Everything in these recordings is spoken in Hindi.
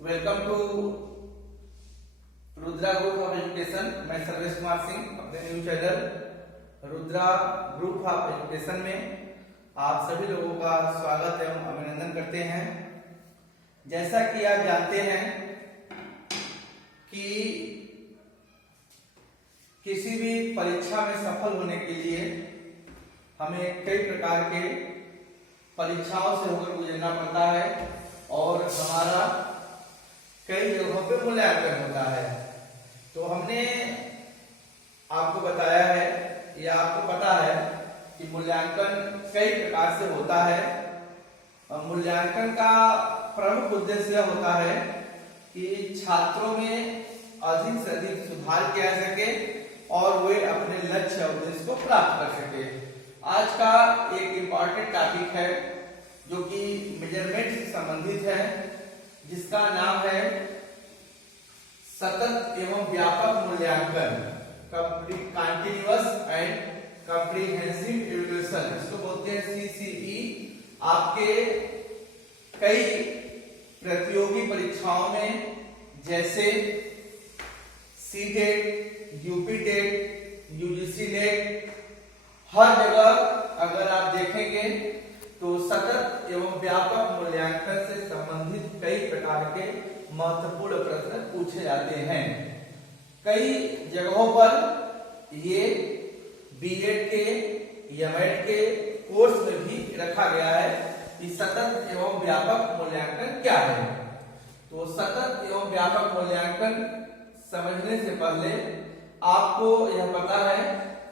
Welcome to Rudra group of education. मैं सर्वेश कुमार सिंह अपने new channel Rudra group of education में आप सभी लोगों का स्वागत एवं अभिनंदन करते हैं। जैसा कि आप जानते हैं कि किसी भी परीक्षा में सफल होने के लिए हमें कई प्रकार के परीक्षाओं से होकर गुजरना पड़ता है और हमारा कई जगहों पे मूल्यांकन होता है। तो हमने आपको बताया है या आपको पता है कि मूल्यांकन कई प्रकार से होता है। मूल्यांकन का प्रमुख उद्देश्य होता है कि छात्रों में अधिक से अधिक सुधार किया जा सके और वे अपने लक्ष्य और उद्देश्य को प्राप्त कर सके। आज का एक इम्पॉर्टेंट टॉपिक है जो कि मेजरमेंट से संबंधित है, जिसका नाम है सतत एवं व्यापक मूल्यांकन, कंटिन्यूअस एंड कॉम्प्रिहेंसिव इवैल्यूएशन, इसको बोलते हैं CCE। आपके कई प्रतियोगी परीक्षाओं में जैसे CTET, UPTET, UGC नेट, हर जगह अगर आप देखेंगे तो सतत एवं व्यापक मूल्यांकन से संबंधित कई प्रकार के महत्वपूर्ण प्रश्न पूछे जाते हैं। कई जगहों पर ये बीएड के एमएड के कोर्स में भी रखा गया है कि सतत एवं व्यापक मूल्यांकन क्या है। तो सतत एवं व्यापक मूल्यांकन समझने से पहले आपको यह पता है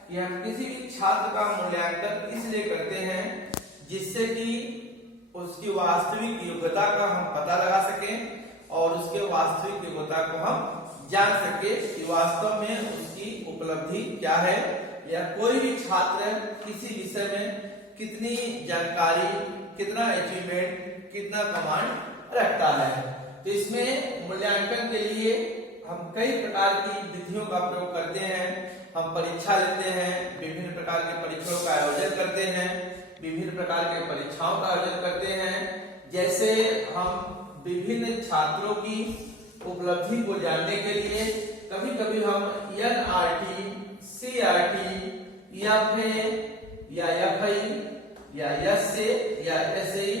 कि हम किसी भी छात्र का मूल्यांकन इसलिए करते हैं जिससे कि उसकी वास्तविक योग्यता का हम पता लगा सकें और उसके वास्तविक योग्यता को हम जान सके कि वास्तव में उसकी उपलब्धि क्या है, या कोई भी छात्र किसी विषय में कितनी जानकारी, कितना अचीवमेंट, कितना कमांड रखता है। तो इसमें मूल्यांकन के लिए हम कई प्रकार की विधियों का प्रयोग करते हैं। हम परीक्षा लेते हैं, विभिन्न प्रकार के परीक्षाओं का आयोजन करते हैं, विभिन्न प्रकार के परीक्षाओं का आयोजन करते हैं। जैसे हम विभिन्न छात्रों की उपलब्धि को जानने के लिए कभी कभी हम NRT, CRT, FA या FI या SA या SAE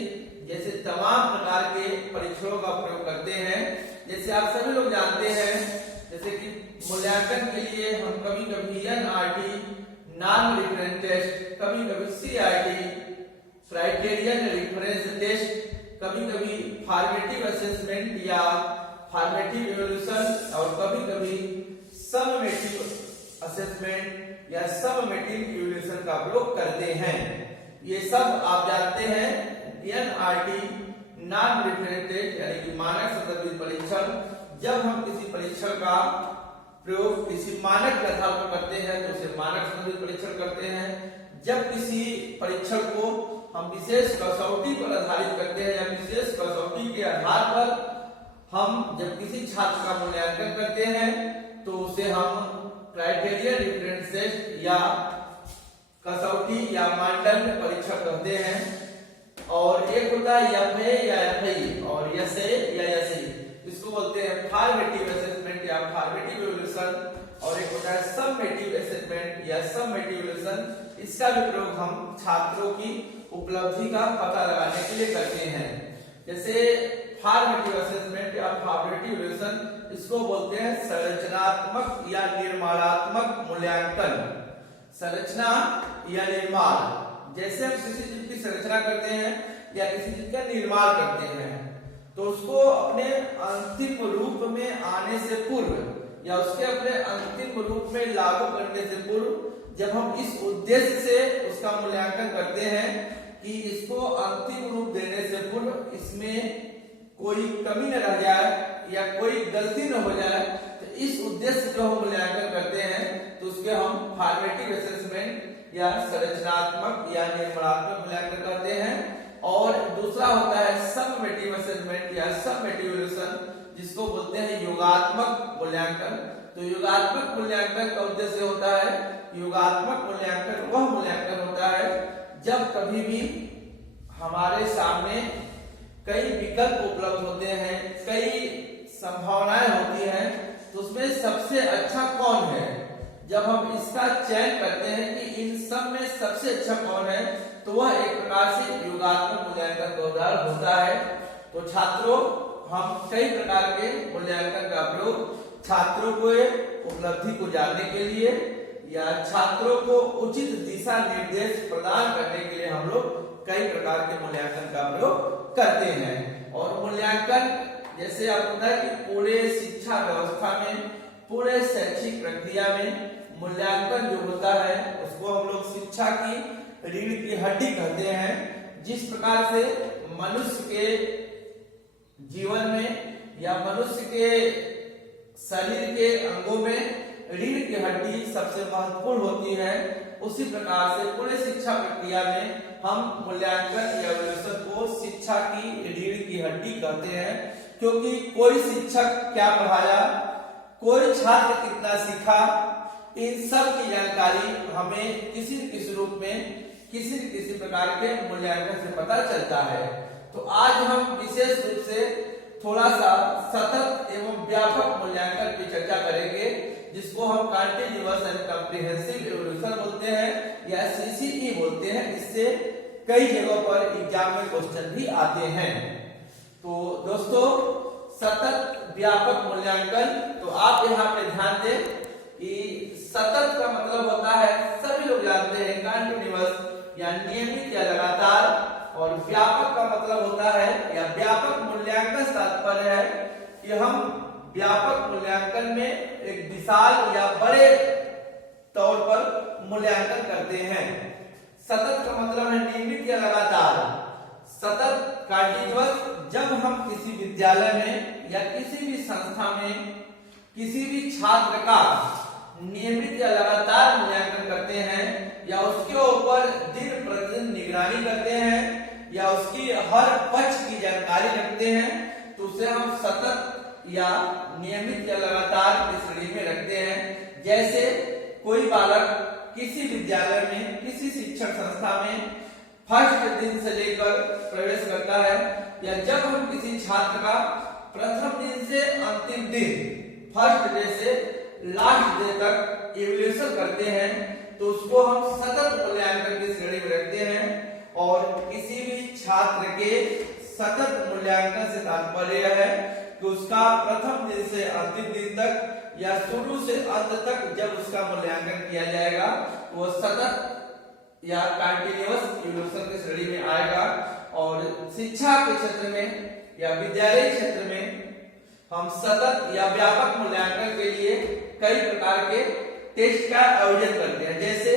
जैसे तमाम प्रकार के परीक्षाओं का प्रयोग करते हैं। जैसे आप सभी लोग जानते हैं, जैसे कि मूल्यांकन के लिए हम कभी कभी NRT, नॉन रेफरेंस टेस्ट, कभी कभी CRT, क्राइटेरियन रेफरेंस टेस्ट, कभी कभी फॉर्मेटिव असेसमेंट या फॉर्मेटिव इवैल्यूएशन और कभी कभी सममेटिव असेसमेंट या सममेटिव इवैल्यूएशन का प्रयोग करते हैं। ये सब आप जानते हैं। NRT, नॉन रेफरेंस टेस्ट यानी कि मानक संदर्भित परीक्षण, जब हम किसी परीक्षण का प्रयोग किसी मानक के आधार पर करते हैं तो उसे मानक संदर्भित परीक्षण करते हैं। जब किसी परीक्षण को हम विशेष कसौटी पर आधारित करते हैं या विशेष कसौटी के आधार पर हम जब किसी छात्र का मूल्यांकन करते हैं तो उसे हम क्राइटेरियन रेफरेंस टेस्ट या कसौटी या मानदंड परीक्षण कहते हैं। और एक होता है FA या FI और SA या SAE, इसको बोलते हैं फॉर्मेटिव असेसमेंट या फॉर्मेटिव इवैल्यूएशन। और एक होता है सबमेटिव असेसमेंट या सबमेटिव इवैल्यूएशन। इसका भी प्रयोग हम छात्रों की उपलब्धि का पता लगाने के लिए करते हैं। जैसे फॉर्मेटिव असेसमेंट या फॉर्मेटिव इवैल्यूएशन, इसको बोलते हैं संरचनात्मक या निर्माणात्मक मूल्यांकन। संरचना या निर्माण, जैसे हम किसी चीज की संरचना करते हैं या किसी चीज का निर्माण करते हैं तो उसको अपने अंतिम रूप में आने से पूर्व या उसके अपने अंतिम रूप में लागू करने से पूर्व जब हम इस उद्देश्य से उसका मूल्यांकन करते हैं कि इसको अंतिम रूप देने से पूर्व इसमें कोई कमी न रह जाए या कोई गलती न हो जाए, तो इस उद्देश्य से जो हम मूल्यांकन करते हैं तो उसके हम फॉर्मेटिव असेसमेंट या संरचनात्मक या निर्माणात्मक मूल्यांकन करते हैं। और दूसरा होता है सबमेटिव असेसमेंट या सबमेटिव इवैल्यूएशन, जिसको बोलते हैं योगात्मक मूल्यांकन। तो योगात्मक मूल्यांकन का उद्देश्य होता है, योगात्मक मूल्यांकन वह मूल्यांकन होता है जब कभी भी हमारे सामने कई विकल्प उपलब्ध होते हैं, कई जब हम इसका चयन करते हैं कि इन सब में सबसे अच्छा कौन है, तो वह एक प्रकार से योगात्मक मूल्यांकन का उदाहरण होता है। तो छात्रों, हम कई प्रकार के मूल्यांकन का प्रयोग छात्रों को उपलब्धि को जानने के लिए या छात्रों को उचित दिशा निर्देश प्रदान करने के लिए हम लोग कई प्रकार के मूल्यांकन का प्रयोग करते हैं। और मूल्यांकन, जैसे आपको पता है कि पूरे शिक्षा व्यवस्था में, पूरे शैक्षिक प्रक्रिया में मूल्यांकन जो होता है उसको हम लोग शिक्षा की रीढ़ की हड्डी कहते हैं। जिस प्रकार से मनुष्य के जीवन में या मनुष्य के शरीर के अंगों में रीढ़ की हड्डी सबसे महत्वपूर्ण होती है, उसी प्रकार से पूरे शिक्षा प्रक्रिया में हम मूल्यांकन या इवैल्यूएशन को शिक्षा की रीढ़ की हड्डी कहते हैं। क्योंकि कोई शिक्षक क्या पढ़ाया, कोई छात्र कितना सीखा, इन सब की जानकारी हमें किसी न किसी रूप में, किसी न किसी प्रकार के मूल्यांकन से पता चलता है। तो आज हम विशेष रूप से थोड़ा सा सतत एवं व्यापक मूल्यांकन की चर्चा करेंगे, जिसको हम कंटीन्यूअस एंड कॉम्प्रिहेंसिव इवैल्यूएशन बोलते हैं या सीसीई बोलते हैं। इससे कई जगहों पर एग्जाम में क्वेश्चन भी आते हैं। तो दोस्तों, सतत व्यापक मूल्यांकन, तो आप यहाँ पे ध्यान दें कि सतत का मतलब होता है, सभी लोग जानते हैं, कंटीन्यूअस या नियमित या लगातार, और व्यापक का मतलब होता है या व्यापक मूल्यांकन से तात्पर्य है कि हम व्यापक मूल्यांकन में एक विशाल या बड़े तौर पर मूल्यांकन करते हैं। सतत का मतलब है नियमित या लगातार। सतत कंटीन्यूअस, जब हम किसी विद्यालय में या किसी भी संस्था में किसी भी छात्र का नियमित या लगातार मूल्यांकन करते हैं या उसके ऊपर दिन प्रतिदिन निगरानी करते हैं या उसकी हर पक्ष की जानकारी रखते हैं, तो उसे हम सतत या नियमित या लगातार की श्रेणी में रखते हैं। जैसे कोई बालक किसी विद्यालय में, किसी शिक्षण संस्था में फर्स्ट दिन से लेकर प्रवेश करता है, या जब हम किसी छात्र का प्रथम दिन से अंतिम दिन, फर्स्ट डे से लास्ट डे तक इवैल्यूएशन करते हैं, तो उसको हम सतत मूल्यांकन की श्रेणी में रखते हैं। और किसी भी छात्र के सतत मूल्यांकन से तात्पर्य है कि उसका प्रथम दिन से अंतिम दिन तक या शुरू से अंत तक जब उसका मूल्यांकन किया जाएगा, वो सतत या कंटीन्यूअस इवैल्यूएशन की श्रेणी में आएगा। और शिक्षा के क्षेत्र में या विद्यालय क्षेत्र में हम सतत या व्यापक मूल्यांकन के लिए कई प्रकार के टेस्ट का आयोजन करते हैं। जैसे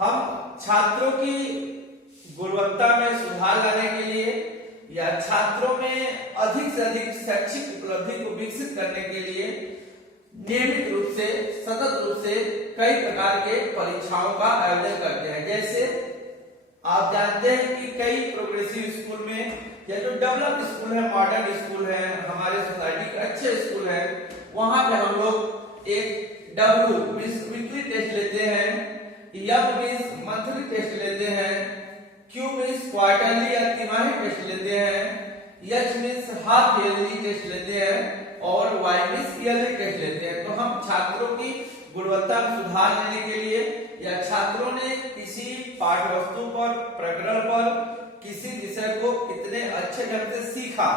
हम छात्रों की गुणवत्ता में सुधार लाने के लिए या छात्रों में अधिक से अधिक शैक्षिक उपलब्धि को विकसित करने के लिए नियमित रूप से, सतत रूप से कई प्रकार के परीक्षाओं का आयोजन करते हैं। जैसे आप जानते हैं कि कई प्रोग्रेसिव स्कूल में या जो डेवलप स्कूल है, मॉडर्न स्कूल है, हमारे सोसाइटी के अच्छे स्कूल है, वहां पे हम लोग एक W मींस वीकली टेस्ट लेते हैं, M मींस मंथली टेस्ट लेते हैं, Q मींस क्वार्टरली या तिमाही टेस्ट लेते हैं, H means half yearly test लेते हैं और Y मींस ईयरली टेस्ट लेते हैं। तो हम छात्रों की गुणवत्ता में सुधार लाने के लिए या छात्रों ने किसी पाठ्यवस्तु पर, प्रकरण पर, किसी विषय को कितने अच्छे ढंग से सीखा,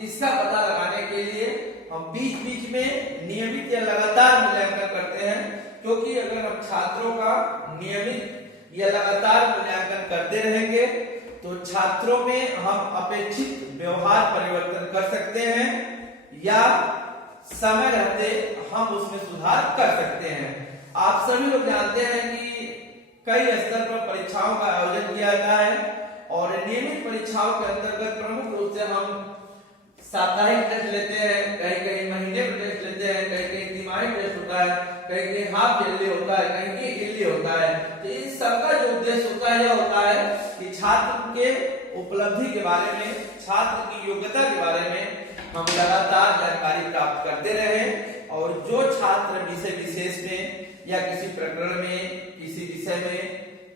इसका पता लगाने के लिए हम बीच बीच में नियमित या लगातार मूल्यांकन करते हैं। क्योंकि अगर हम छात्रों का नियमित या लगातार मूल्यांकन करते रहेंगे तो छात्रों में हम अपेक्षित व्यवहार परिवर्तन कर सकते हैं या समय रहते हम उसमें सुधार कर सकते हैं। आप सभी लोग जानते हैं कि कई स्तर पर परीक्षाओं का आयोजन किया जाता है और नियमित परीक्षाओं के अंतर्गत प्रमुख रूप से हम साप्ताहिक टेस्ट लेते हैं, कहीं कहीं महीने में टेस्ट लेते हैं, कहीं कहीं तिमाही टेस्ट होता है, कहीं कहीं हाफ ईयरली होता है, कहीं कहीं ईयरली होता है। तो इन सबका जो उद्देश्य होता है, यह होता है कि छात्र के उपलब्धि के बारे में, छात्र की योग्यता के बारे में हम लगातार जानकारी प्राप्त करते रहें और जो छात्र विषय विशेष में या किसी प्रकरण में, किसी विषय में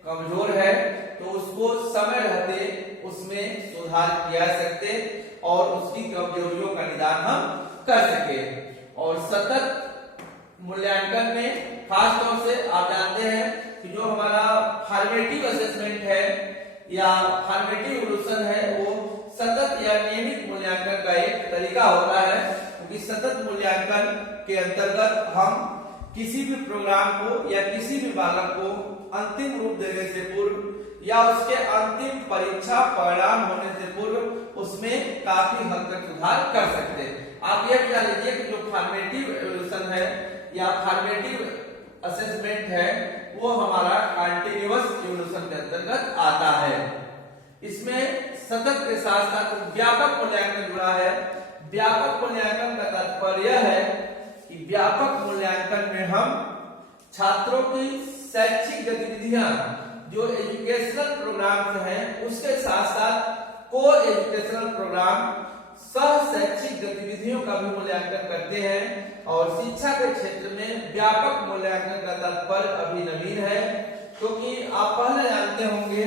कमजोर है तो उसको समय रहते उसमें सुधार किया सकते और उसकी कमजोरियों का निदान हम कर सके। और सतत मूल्यांकन में खास तौर से आप जानते हैं कि जो हमारा फॉर्मेटिव असेसमेंट है या फॉर्मेटिव इवोल्यूशन है वो सतत या नियमित मूल्यांकन का एक तरीका होता है, क्योंकि सतत मूल्यांकन के अंतर्गत हम किसी भी प्रोग्राम को या किसी भी बालक को अंतिम रूप देने से पूर्व या उसके अंतिम परीक्षा परिणाम होने से पूर्व उसमें काफी हद तक सुधार कर सकते हैं। आप यह जान लीजिए कि जो फॉर्मेटिव इवोल्यूशन है या फॉर्मेटिव असेसमेंट है वो हमारा कंटीन्यूअस इवोल्यूशन के अंतर्गत आता है। इसमें सतत के साथ साथ व्यापक मूल्यांकन जुड़ा है। व्यापक मूल्यांकन का तात्पर्य है कि व्यापक मूल्यांकन में हम छात्रों की शैक्षिक गतिविधियां जो एजुकेशनल प्रोग्राम्स हैं उसके साथ साथ को एजुकेशनल प्रोग्राम सह शैक्षिक गतिविधियों का भी मूल्यांकन करते हैं। और शिक्षा के क्षेत्र में व्यापक मूल्यांकन का तात्पर्य अभी नवीन है, क्योंकि आप पहले जानते होंगे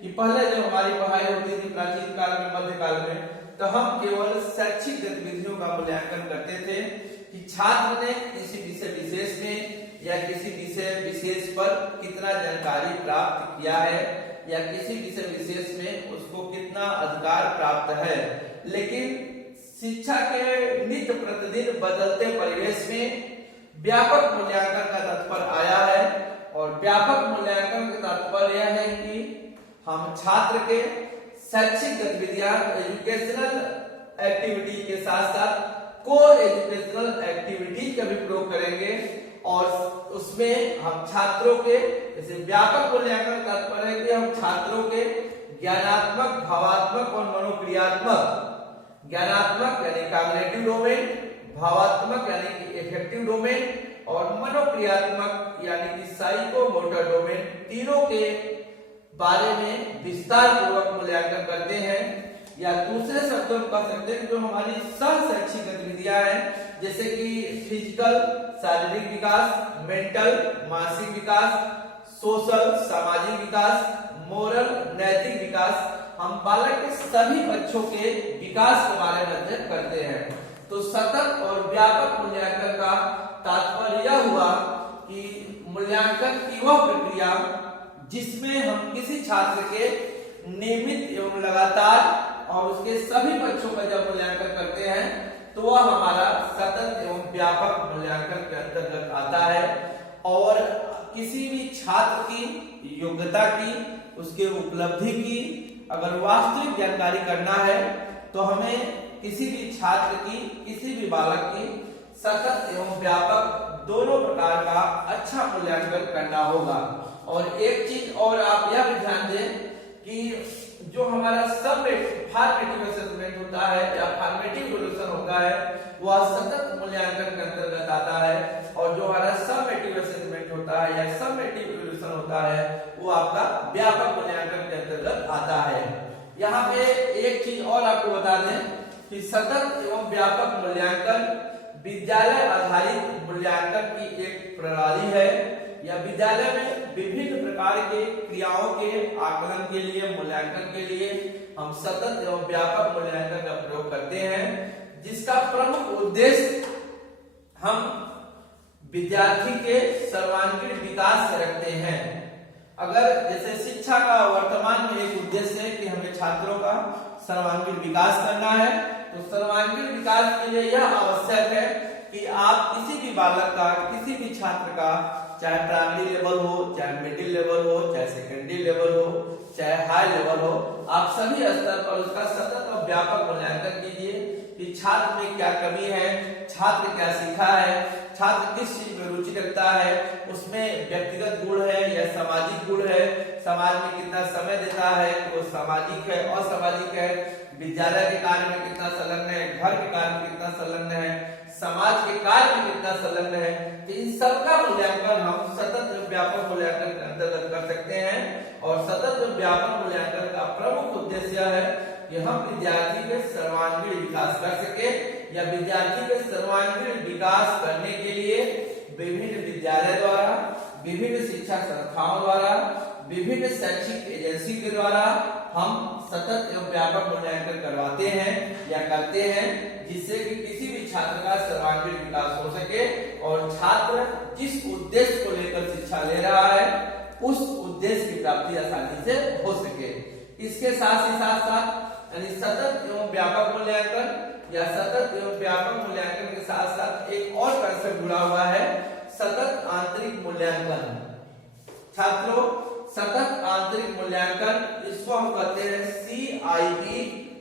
कि पहले जब हमारी पढ़ाई होती थी प्राचीन काल में, मध्यकाल में, तो हम केवल शैक्षिक गतिविधियों का मूल्यांकन करते थे कि छात्र ने किसी विषय विशेष में या किसी विषय विशेष पर कितना जानकारी प्राप्त किया है या किसी विषय विशेष में उसको कितना अधिकार प्राप्त है। लेकिन शिक्षा के नित्य प्रतिदिन बदलते परिवेश में व्यापक मूल्यांकन का तात्पर्य आया है। और व्यापक मूल्यांकन का तात्पर्य यह है कि हम छात्र के शैक्षिक गतिविधियां एजुकेशनल एक्टिविटी के साथ साथ को एजुकेशनल एक्टिविटी का भी प्रयोग करेंगे और उसमें हम छात्रों के जैसे व्यापक मूल्यांकन का तात्पर्य है कि हम छात्रों के ज्ञानात्मक, भावात्मक और मनोक्रियात्मक, ज्ञानात्मक यानी कॉग्निटिव डोमेन, भावात्मक यानी कि इफेक्टिव डोमेन और मनोक्रियात्मक यानी कि साइकोमोटर डोमेन, तीनों के बारे में विस्तार पूर्वक मूल्यांकन करते हैं। या दूसरे शब्दों में कह सकते हैं जो हमारी सह शैक्षिक गतिविधियां हैं जैसे कि फिजिकल शारीरिक विकास, मेंटल मानसिक विकास, सोशल सामाजिक विकास, मोरल नैतिक विकास, हम बालक के सभी बच्चों के विकास के बारे में अध्ययन करते हैं। तो सतत और व्यापक मूल्यांकन का तात्पर्य यह हुआ कि मूल्यांकन की वह प्रक्रिया जिसमें हम किसी छात्र के नियमित एवं लगातार और उसके सभी बच्चों का जब मूल्यांकन करते हैं तो वह हमारा सतत एवं व्यापक मूल्यांकन के अंतर्गत आता है। और किसी भी छात्र की योग्यता की, उसके उपलब्धि की अगर वास्तविक जानकारी करना है तो हमें किसी भी छात्र की, किसी भी बालक की सतत एवं व्यापक दोनों प्रकार का अच्छा मूल्यांकन करना होगा। और एक चीज और आप यह भी ध्यान दें कि जो हमारा फॉर्मेटिव असेसमेंट होता है या फॉर्मेटिव इवोल्यूशन होता है वह सतत मूल्यांकन के अंतर्गत आता है। और जो हमारा समेटिव असेसमेंट होता है या समेटिव इवोल्यूशन होता है वो आपका व्यापक मूल्यांकन के अंतर्गत आता है। यहाँ पे एक चीज और आपको बता दें कि सतत एवं व्यापक मूल्यांकन विद्यालय आधारित मूल्यांकन की एक प्रणाली है। या विद्यालय में विभिन्न प्रकार के क्रियाओं के आकलन के लिए, मूल्यांकन के लिए हम सतत एवं व्यापक मूल्यांकन का प्रयोग करते हैं, जिसका प्रमुख उद्देश्य हम विद्यार्थी के सर्वांगीण विकास से रखते हैं। अगर जैसे शिक्षा का वर्तमान में एक उद्देश्य है कि हमें छात्रों का सर्वांगीण विकास करना है, तो सर्वांगीण विकास के लिए यह आवश्यक है कि आप किसी भी बालक का, किसी भी छात्र का, चाहे प्राइमरी लेवल हो, चाहे मिडिल लेवल हो, चाहे सेकेंडरी लेवल हो, चाहे हाई लेवल हो, आप सभी स्तर पर उसका सतत और व्यापक मूल्यांकन कीजिए कि छात्र में क्या कमी है, छात्र क्या सीखा है, छात्र किस चीज में रुचि रखता है, उसमें व्यक्तिगत गुण है या सामाजिक गुण है, समाज में कितना समय देता है, वो सामाजिक है, असामाजिक है, विद्यालय के कार्य में कितना संलग्न है, घर के कार्य में कितना संलग्न है, समाज के कार्य में कितना संलग्न है। तो इन सबका मूल्यांकन हम सतत व्यापक मूल्यांकन के अंतर्गत कर सकते हैं। और सतत व्यापक मूल्यांकन का प्रमुख उद्देश्य है कि हम विद्यार्थी के सर्वांगीण विकास कर सके या विद्यार्थी के सर्वांगीण विकास करने के लिए विभिन्न विद्यालय द्वारा, विभिन्न शिक्षा संस्थाओं द्वारा, विभिन्न शैक्षिक एजेंसी के द्वारा हम सतत एवं व्यापक मूल्यांकन करवाते हैं या करते हैं, जिससे कि किसी भी छात्र का सर्वांगीण विकास हो सके और छात्र जिस उद्देश्य को लेकर शिक्षा ले रहा है उस उद्देश्य की प्राप्ति आसानी से हो सके। इसके साथ ही साथ यानी सतत एवं व्यापक मूल्यांकन या सतत एवं व्यापक मूल्यांकन के साथ साथ एक और कंसेप्ट जुड़ा हुआ है, सतत आंतरिक मूल्यांकन। छात्रों, सतत आंतरिक मूल्यांकन, इसको हम कहते हैं CIE,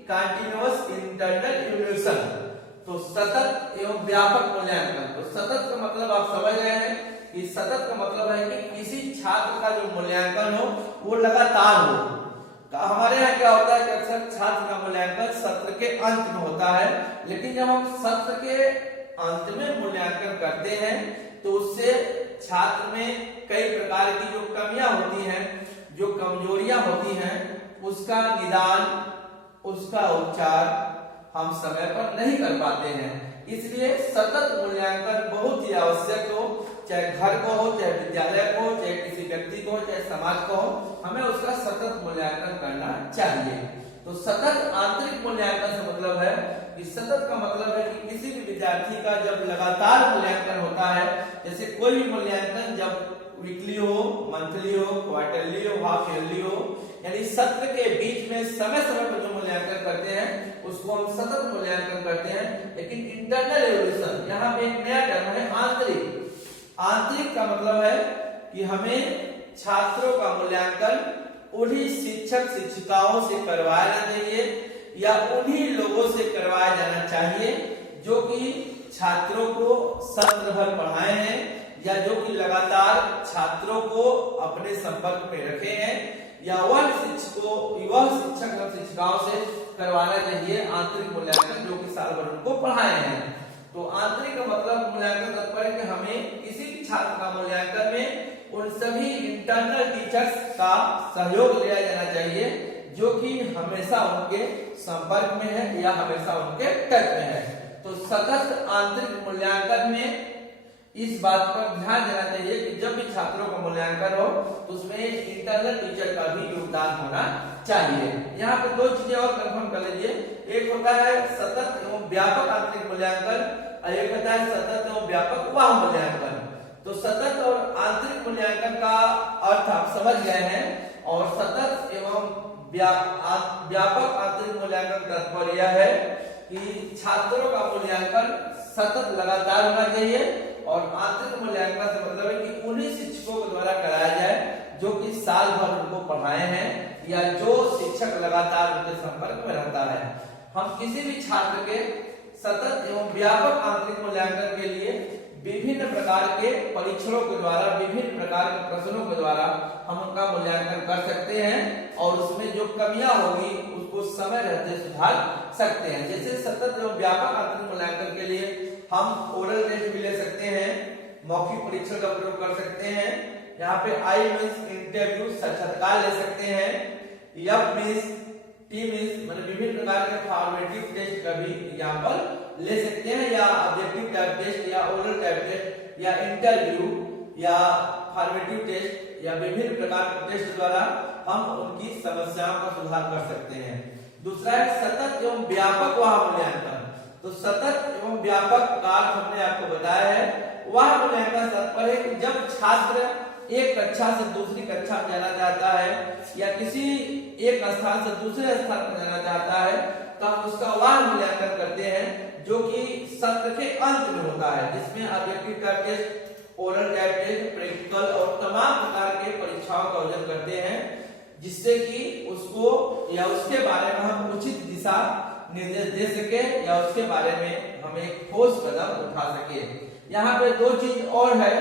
कंटीन्यूअस इंटरनल इवैल्यूएशन। तो सतत एवं व्यापक मूल्यांकन, तो सतत का मतलब आप समझ गए हैं कि सतत का मतलब है कि किसी छात्र का जो मूल्यांकन हो वो लगातार हो। हमारे यहाँ क्या होता है कि अक्सर छात्र का मूल्यांकन सत्र के अंत में होता है, लेकिन जब हम सत्र के अंत में मूल्यांकन करते हैं तो उससे छात्र में कई प्रकार की जो कमियां होती हैं, जो कमजोरियां होती हैं, उसका निदान, उसका उपचार हम समय पर नहीं कर पाते हैं। इसलिए सतत मूल्यांकन बहुत ही आवश्यक हो, चाहे घर को हो, चाहे विद्यालय को हो, चाहे किसी व्यक्ति को हो, चाहे समाज को हो, हमें उसका सतत मूल्यांकन करना चाहिए। तो सतत आंतरिक मूल्यांकन से मतलब है कि सतत का मतलब है कि किसी भी विद्यार्थी का जब लगातार मूल्यांकन होता है, जैसे कोई भी मूल्यांकन जब वीकली हो, मंथली हो, क्वार्टरली हो, हाफ ईयरली हो, यानी सत्र के बीच में समय समय पर जो मूल्यांकन करते हैं उसको हम सतत मूल्यांकन करते हैं। लेकिन इंटरनल इवैल्यूएशन, यहाँ पे एक नया टर्म है आंतरिक। आंतरिक का मतलब है कि हमें छात्रों का मूल्यांकन उन्हीं शिक्षक शिक्षिकाओं से करवाया जाना चाहिए या उन्हीं लोगों से करवाया जाना चाहिए जो कि छात्रों को सत्र भर पढ़ाए हैं या जो कि लगातार छात्रों को अपने संपर्क में रखे हैं, या वह शिक्षक और शिक्षिकाओं से करवाना चाहिए आंतरिक मूल्यांकन जो कि साल भर उनको पढ़ाए हैं। तो आंतरिक का मतलब मूल्यांकन तात्पर्य कि हमें किसी भी छात्र का मूल्यांकन में उन सभी इंटरनल टीचर्स का सहयोग लिया जाना चाहिए जो कि हमेशा उनके संपर्क में है या हमेशा उनके टच में है। तो सतत आंतरिक मूल्यांकन में इस बात पर ध्यान देना चाहिए कि जब भी छात्रों का मूल्यांकन हो तो उसमें इंटरनल टीचर का भी योगदान होना चाहिए। यहाँ पे दो चीजें और कंफर्म कर लीजिए, एक होता है सतत एवं व्यापक आंतरिक मूल्यांकन और एक होता है सतत एवं व्यापक बाह्य मूल्यांकन। तो सतत और आंतरिक मूल्यांकन का अर्थ आप समझ गए हैं, और सतत एवं व्यापक आंतरिक मूल्यांकन का तात्पर्य यह है कि छात्रों का मूल्यांकन सतत लगातार होना चाहिए, और आंतरिक मूल्यांकन से मतलब है कि उन्हीं शिक्षकों के द्वारा कराया जाए जो कि साल भर उनको पढ़ाए हैं या जो शिक्षक लगातार उनके संपर्क में रहता है। हम किसी भी छात्र के सतत एवं व्यापक आंतरिक मूल्यांकन के लिए विभिन्न प्रकार के परीक्षणों के द्वारा, विभिन्न प्रकार के प्रश्नों के द्वारा हम उनका मूल्यांकन कर सकते हैं और उसमें जो कमियां होगी उसको समय रहते सुधार सकते हैं। जैसे सतत एवं व्यापक आंतरिक मूल्यांकन के लिए हम ओरल टेस्ट भी ले सकते हैं, मौखिक परीक्षण का प्रयोग कर सकते हैं, यहाँ पे आई मींस इंटरव्यू साक्षात्कार ले सकते हैं, एफ मींस टी मींस मतलब विभिन्न प्रकार के फॉर्मेटिव टेस्ट का भी एग्जांपल ले सकते हैं, या ऑब्जेक्टिव टाइप टेस्ट या ओरल टाइप टेस्ट या इंटरव्यू या फॉर्मेटिव टेस्ट या विभिन्न प्रकार के टेस्ट द्वारा हम उनकी समस्याओं का सुधार कर सकते हैं। दूसरा है सतत एवं व्यापक वाह मूल्यांकन। तो सतत एवं व्यापक का अर्थ हमने आपको बताया है। वह मूल्यांकन तात्पर्य है कि जब छात्र एक कक्षा से दूसरी कक्षा में जाना चाहता है या किसी एक स्थान से दूसरे स्थान पर जाना चाहता है तो हम उसका वह मूल्यांकन करते हैं जो कि सत्र के अंत में होता है, जिसमें objective type test, oral type test, practical और तमाम प्रकार के परीक्षाओं का आयोजन करते हैं, जिससे कि उसको या उसके बारे में हम उचित दिशा निर्देश दे सके या उसके बारे में हम एक ठोस कदम उठा सके। यहाँ पे दो चीज और है,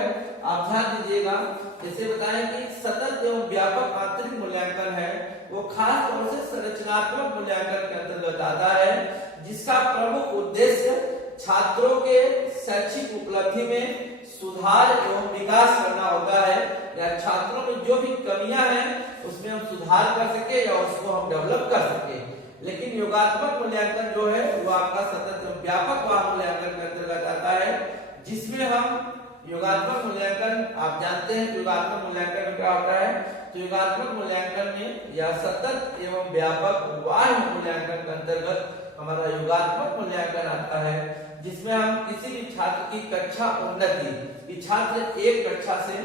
आप ध्यान दीजिएगा। जैसे बताएं कि सतत एवं व्यापक आंतरिक मूल्यांकन है वो खास तौर से संरचनात्मक मूल्यांकन के अंतर्गत आता है, जिसका प्रमुख उद्देश्य छात्रों के शैक्षिक उपलब्धि में सुधार एवं विकास करना होता है, या छात्रों में जो भी कमियां हैं उसमें हम सुधार कर सके या उसको हम डेवलप कर सके। लेकिन योगात्मक मूल्यांकन जो है वो आपका सतत एवं व्यापक मूल्यांकन के अंतर्गत आता है, जिसमें हम योगात्मक मूल्यांकन, आप जानते हैं योगात्मक मूल्यांकन में क्या होता है। तो योगात्मक मूल्यांकन में या सतत एवं व्यापक बाह्य मूल्यांकन के अंतर्गत हमारा योगात्मक मूल्यांकन आता है, जिसमें हम किसी भी छात्र की कक्षा उन्नति, कि छात्र एक कक्षा से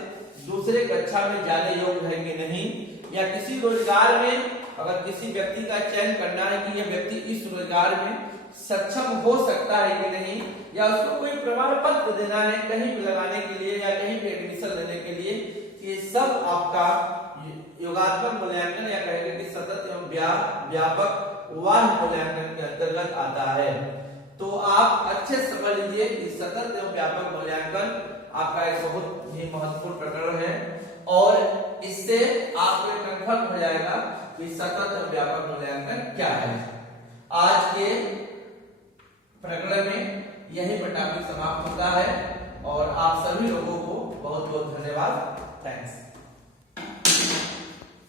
दूसरे कक्षा में जाने योग्य है कि नहीं, या किसी रोजगार में अगर किसी व्यक्ति का चयन करना है कि यह व्यक्ति इस रोजगार में सक्षम हो सकता है कि नहीं, या उसको कोई प्रमाण पत्र देना है कहीं भी लगाने के लिए या कहीं भी एडमिशन लेने के लिए, ये सब आपका योगात्मक मूल्यांकन या कहेंगे कि सतत एवं व्यापक वाह्य मूल्यांकन के अंतर्गत आता है। तो आप अच्छे समझ लीजिए कि सतत एवं व्यापक मूल्यांकन आपका एक बहुत ही महत्वपूर्ण प्रकरण है, और इससे आपको कंफर्म हो जाएगा कि सतत एवं व्यापक मूल्यांकन क्या है। आज के प्रकरण में यही पर टॉपिक समाप्त होता है, और आप सभी लोगों को बहुत बहुत धन्यवाद। थैंक्स।